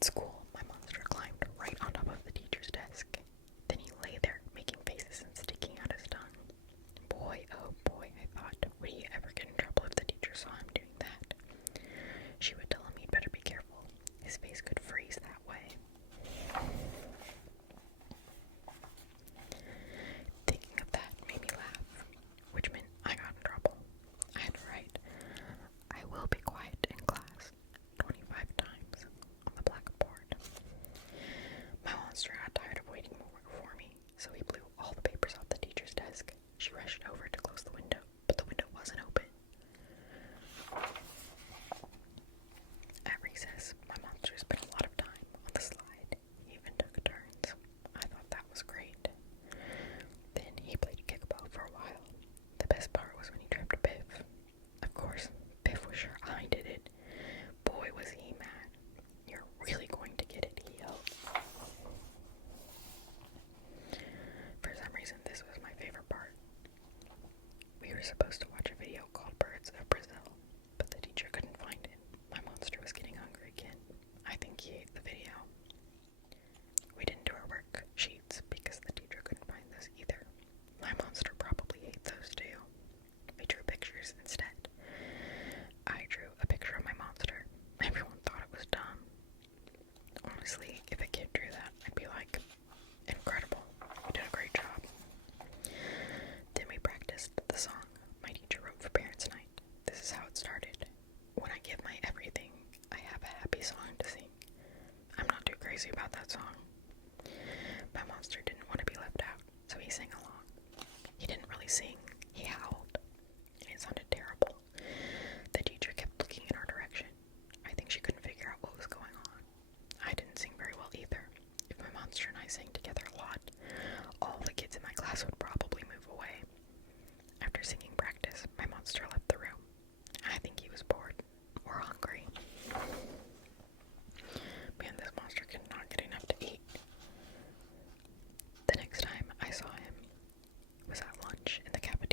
At school, my monster climbed right on top of the teacher's desk. Then he lay there, making faces and sticking out his tongue. Boy, oh boy, I thought, would he ever get in trouble if the teacher saw him doing that? She would tell him he'd better be careful. His face could freeze that way. Thinking of that made me laugh, which meant I got in trouble. I had to write, "I will be quiet in class," 25 times on the blackboard. My monster got tired of waiting for me, so he blew all the papers off the teacher's desk. She rushed over to close the window, but the window wasn't open. At recess, my monster spent a lot of time on the slide. He even took turns. I thought that was great. Then he played kickball for a while. The best part was when he tripped Biff. Of course, Biff was sure I did it. Boy, was he mad. "You're really going to get it," he yelled. For some reason, this was my favorite part. We were supposed to watch a video called Birds of Brazil, but the teacher couldn't find it. My monster was getting hungry again. I think he ate the video. We didn't do our worksheets because the teacher couldn't find those either. My monster probably ate those too. We drew pictures instead. I drew a picture of my monster. Everyone thought it was dumb. Honestly, if a kid drew that, I'd be like, "Incredible, you did a great job." Then we practiced the song my teacher wrote for parents' night. This is how it started. "When I give my everything, I have a happy song to sing." I'm not too crazy about that song. My monster didn't want to be left out, so he sang along. He didn't really sing, he howled, and it sounded terrible. The teacher kept looking in our direction. I think she couldn't figure out what was going on. I didn't sing very well either. If my monster and I sang together a lot, all the kids in my class would probably move away. After singing practice, my monster left the room. I think he was bored or hungry. Man, this monster could not get enough to eat. The next time I saw him was at lunch in the cafeteria.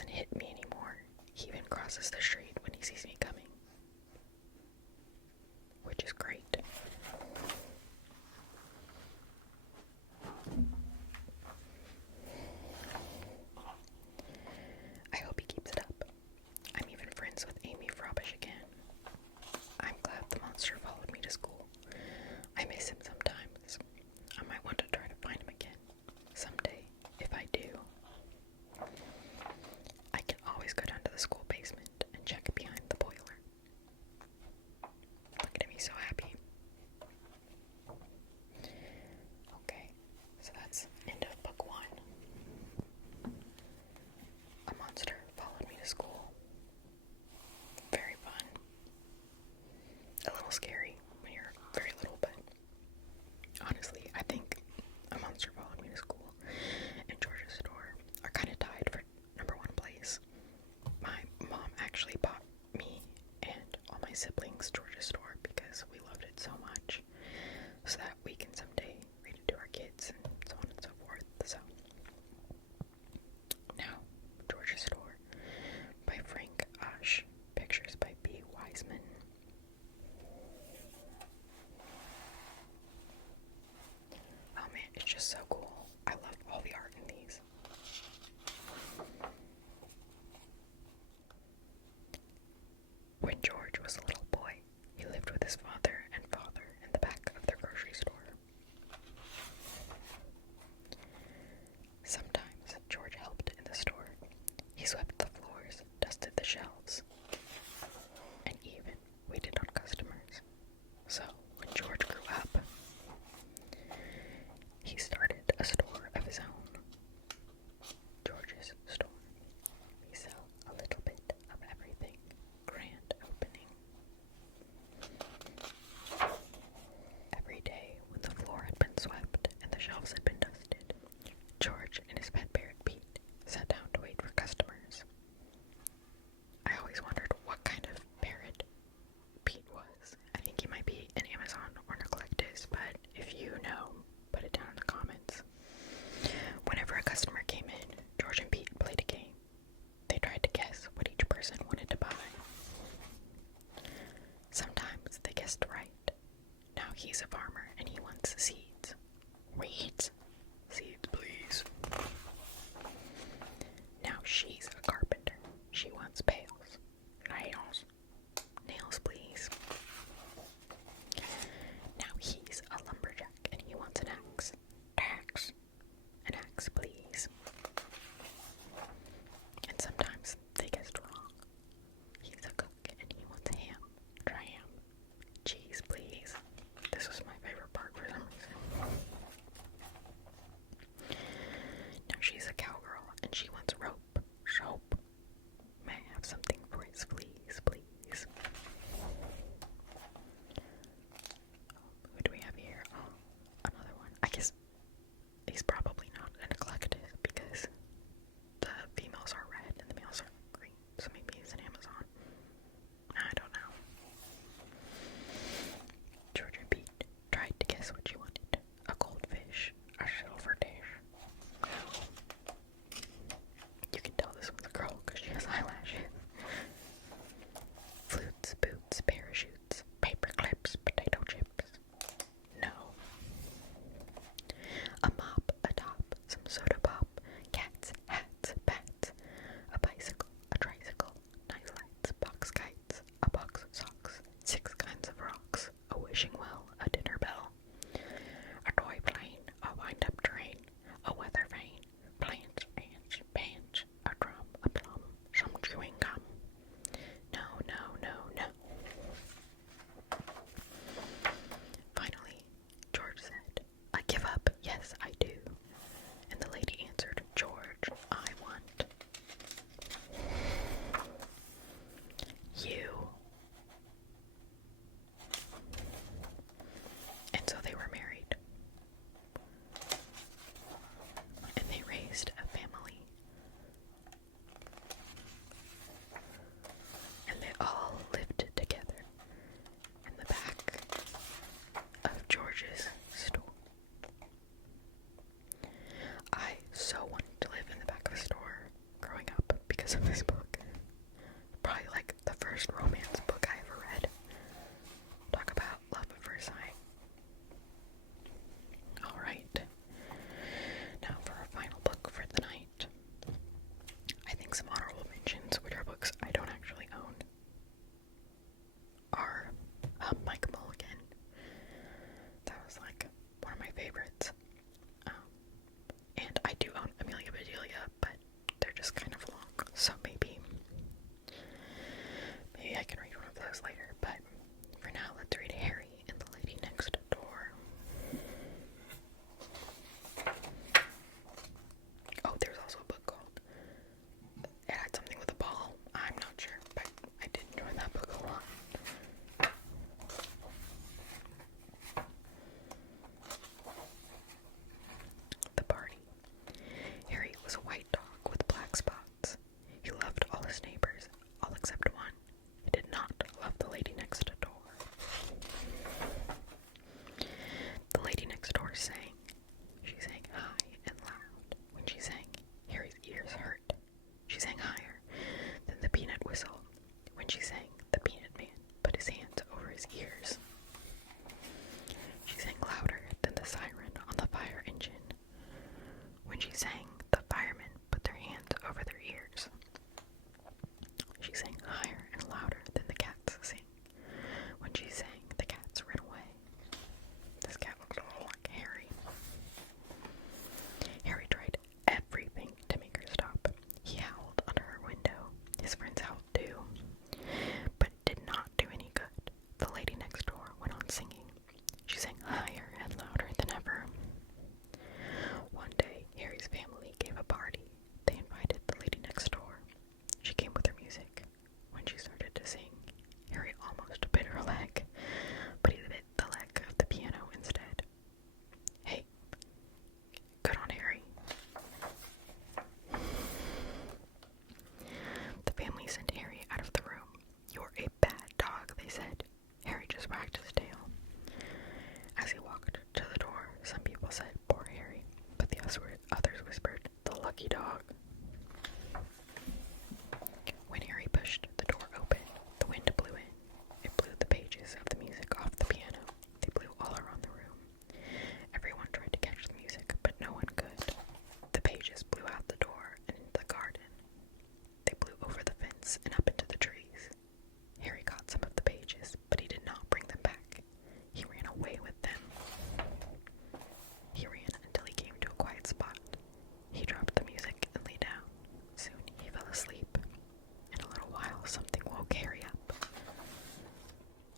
doesn't hit me anymore. He even crosses the street when he sees me coming, which is great. I hope he keeps it up. I'm even friends with Amy Frobisher again. I'm glad the monster followed me to school. I miss him sometimes. I might want to try to find him again someday. If I do, I can always go down to the school basement and check behind the boiler. Look at me, so happy. Okay, so that's end of book 1. A monster followed me to school. Very fun. A little scary when you're very little, but honestly, I think A Monster Followed Me to School and George's Store are kind of tied for number 1 place. My mom actually bought me and all my siblings George's Store because we loved it so much, so that we can someday read it to our kids and so on and so forth. So now, George's Store by Frank Osh, pictures by B. Wiseman. Oh man, it's just so cool. I love all the art in these. When George was a little boy, he lived with his father and father in the back of their grocery store. Sometimes George helped in the store. He swept the floors, dusted the shelves, and even waited on customers. So, when George grew up, he started a store of his own. George's Store. We sell a little bit of everything. Grand opening. Every day, when the floor had been swept and the shelves had been dusted, George and his pet parrot Pete sat down to wait for customers. I always wondered what kind of parrot Pete was. I think he might be an Amazon or Neglectus, but if you know, put it down in the comments. Whenever a customer came in, George and Pete played a game. They tried to guess what each person wanted to buy. Sometimes they guessed right. Now he's a farmer and he wants seeds. Weeds. Seeds, please. Now she's a carpenter. She wants pails. Nails. Nails, please. Now he's a lumberjack and he wants an axe. Axe. An axe, please. And sometimes they guessed wrong. He's a cook and he wants ham. Try ham. Cheese, please. This was my favorite part for some reason. Now she's a cowgirl and she wants rope. Soap. May I have something for his fleas, please? Who do we have here? Oh, another one. I guess he's probably not a Neglectus. she sang, the firemen put their hands over their ears. She sang higher and louder than the cats sing. When she sang, the cats ran away. This cat looked a little like Harry. Harry tried everything to make her stop. He howled under her window. His friends howled too. But it did not do any good. The lady next door went on singing. She sang higher and louder than ever. One day, Harry's family gave a party. They invited the lady next door. She came with her music. When she started to sing, Harry almost bit her leg, but he bit the leg of the piano instead. Hey, good on Harry. The family sent Harry out of the room. You're a bad dog, they said. Harry just wagged his tail. As he walked to the door, some people said, poor Harry, but the others whispered, the lucky dog. When Harry pushed the door open, the wind blew in. It blew the pages of the music off the piano. They blew all around the room. Everyone tried to catch the music, but no one could. The pages blew out the door and into the garden. They blew over the fence and up into the trees. Harry caught some of the pages, but he did not bring them back. He ran away with them. He ran until he came to a quiet spot. He dropped the music and lay down. Soon he fell asleep. In a little while, something woke Harry up.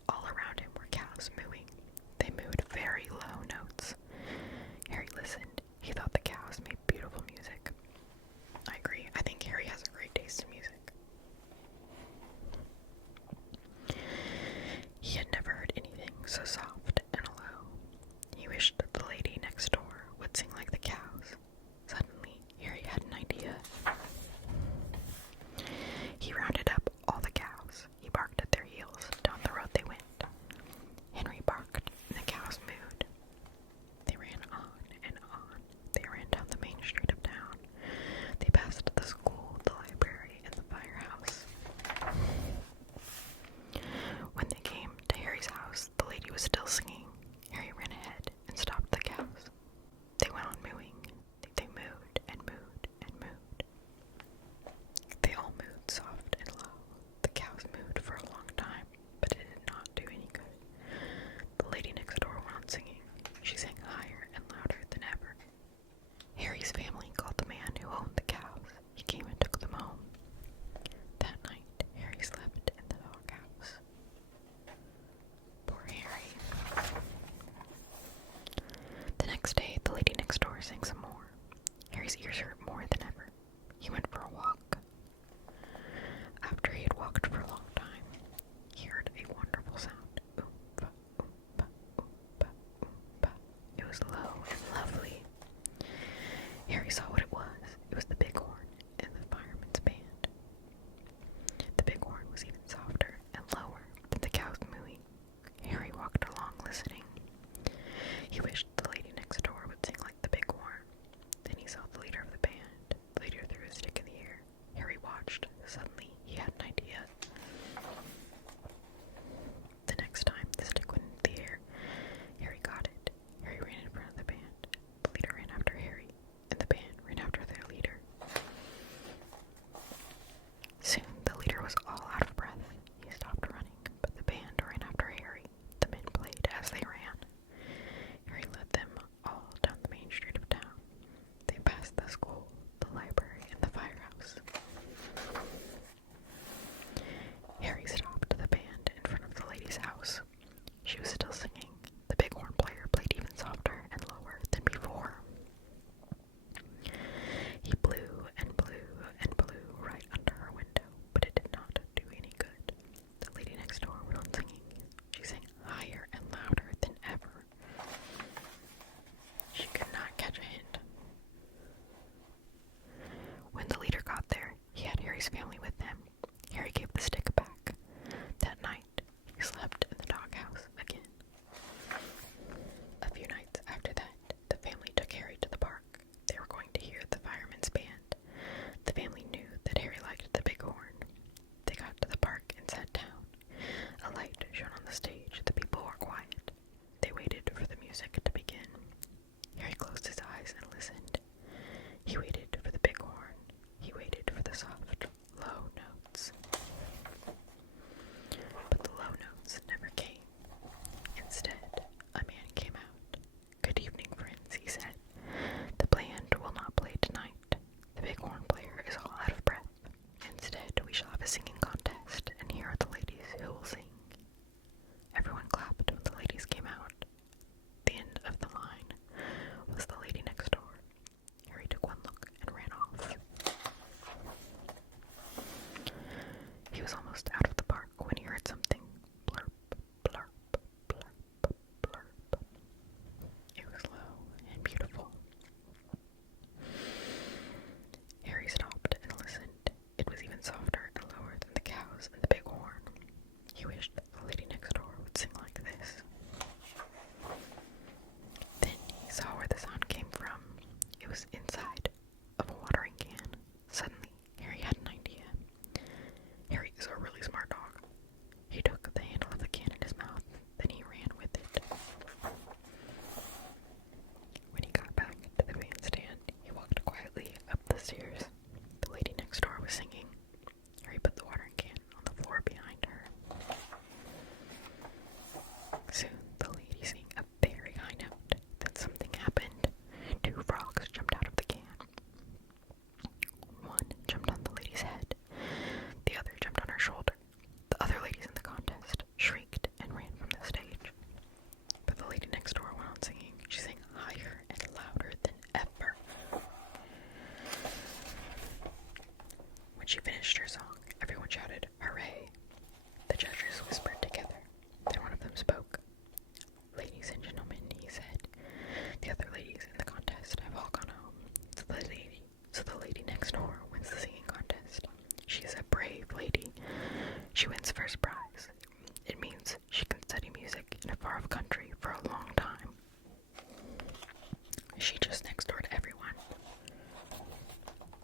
All around him were cows mooing. They mooed very low notes. Harry listened. He thought the cows made beautiful music. I agree. I think Harry has a great taste in music. He had never heard anything so soft and low. He wished that the lady next door would sing like the cows. Suddenly, Harry had an idea. He rounded up all the cows. He barked at their heels. Down the road they went. Henry barked, and the cows mooed. They ran on and on. They ran down the main street of town. They passed the school, the library, and the firehouse. When they came to Harry's house, the lady was still singing. Harry ran ahead and stopped the cows. They went on mooing. They mooed and mooed and mooed. They all mooed soft and low. The cows mooed for a long time, but it did not do any good. The lady next door went on singing. She sang higher and louder than ever. Harry's family called the man who owned the cows. He came and took them home. That night, Harry slept in the doghouse. Poor Harry. The next day, the lady next door sang some more. Harry's ears hurt more than ever. He went for a walk. After he had walked for a long time, he heard a wonderful sound. Oompa, oompa, oompa, oompa. It was low and lovely. Harry saw what it was. It was the bighorn in the fireman's band. The bighorn was even softer and lower than the cows mooing. Harry walked along listening. He wished the lady next door would sing like the bighorn. Then he saw the leader of the band. The leader threw his stick in the air. she finished her song, everyone shouted, "Hooray!" The judges whispered together. Then one of them spoke. "Ladies and gentlemen," he said, "the other ladies in the contest have all gone home. So the lady next door wins the singing contest. She is a brave lady. She wins first prize. It means she can study music in a far-off country for a long time. Is she just next door to everyone?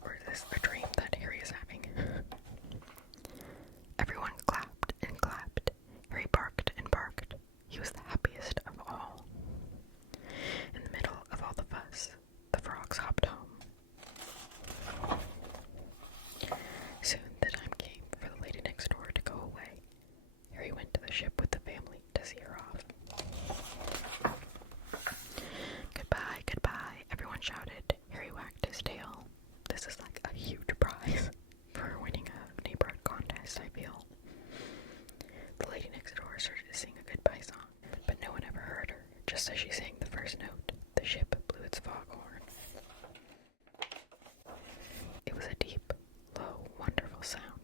Or is this a dream that Harry is having?" Everyone clapped and clapped. Harry barked and barked. He was the happiest of all. In the middle of all the fuss, the frogs hopped home. Soon the time came for the lady next door to go away. Harry went to the ship with the family to see her off. "Goodbye, goodbye," everyone shouted. Harry wagged his tail. This is like a huge prize for winning a neighborhood contest, I feel. The lady next door started to sing a goodbye song, but no one ever heard her. Just as she sang the first note, the ship blew its foghorn. It was a deep, low, wonderful sound.